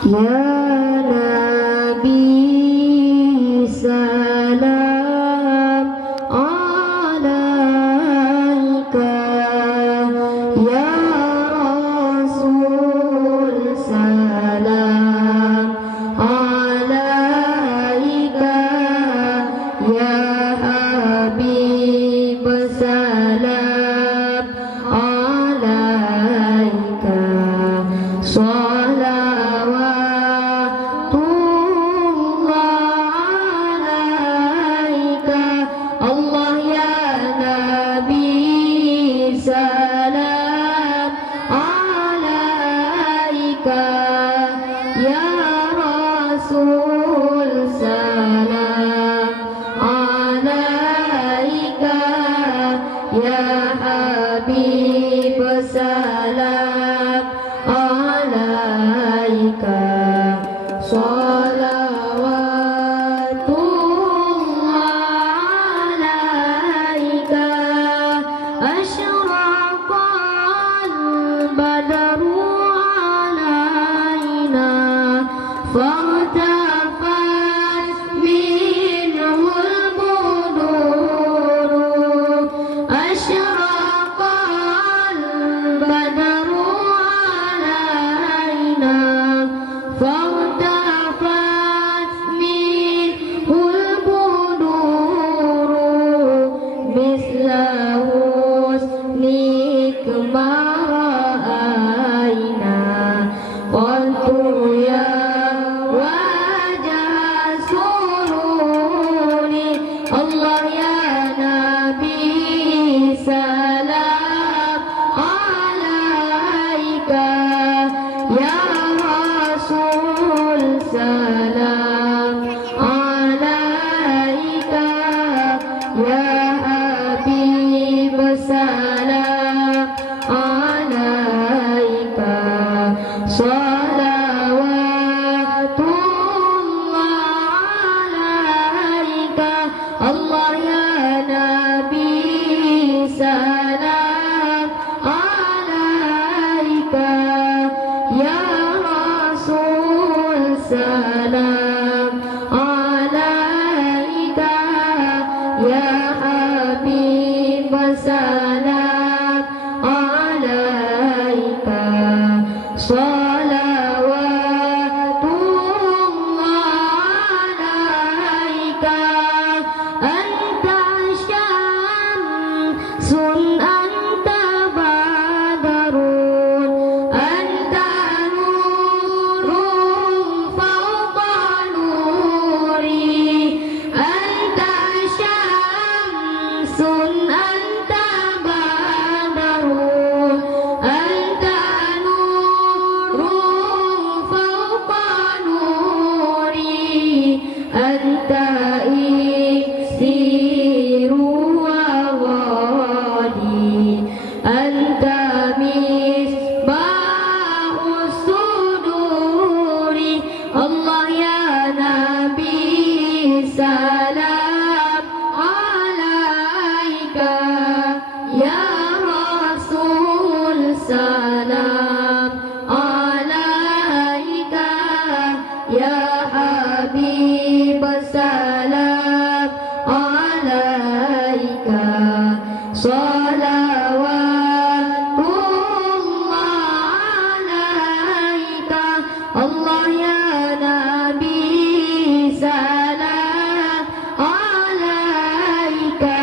Ya Nabi salam alaika, Ya Rasul salam alaika, Ya Habib salam alaika. Allah ya Nabi salam alaika, Ya Rasul salam alaika, Ya Habib salam alaika. Asyraqal badru alaina, fartafat minhul buduru. Asyraqal badru alaina, fartafat minhul buduru. Mislahu nikma'aina, qultu ya wajah suruni. Allah ya Nabi salam alaika, Ya Rasul salam alaika, Ya Habib salam alaika. Salawatullah alaika, Allah ya Nabi salam alaika, Ya Rasul salam alaika, Ya Habib salam alaika. Salawatullah alaika, anta syamsun anta badarun, anta nurun fawqa nuri, anta syamsun anta badarun, anta nurun fawqa nuri, anta iksiru wa ghali, anta misbahus suduri. Allah ya Nabi salam alaika, Ya Rasul salam alaika, Ya Habib salam alaika. Salawatullah alaika, Allah ya Nabi salam alaika,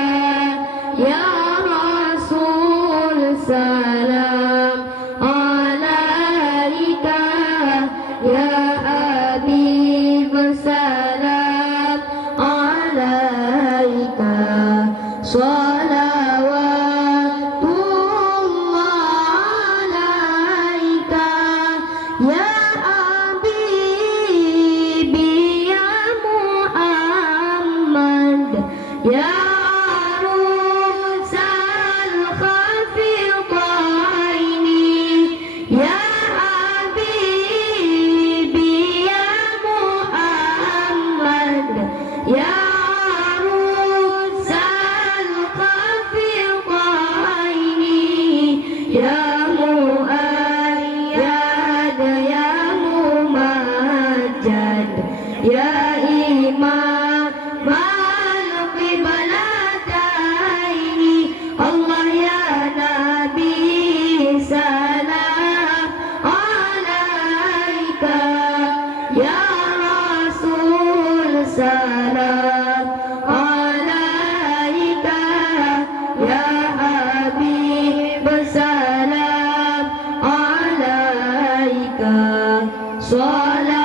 Ya Rasul salam alaika, Ya Habib salam alaika. Salawatullah alaika, Ya Habibi ya Muhammad, Ya Arusal Khafiqaini, Ya Habibi ya Muhammad, Ya Arusal Khafiqaini, Ya Muayyad ya صلاة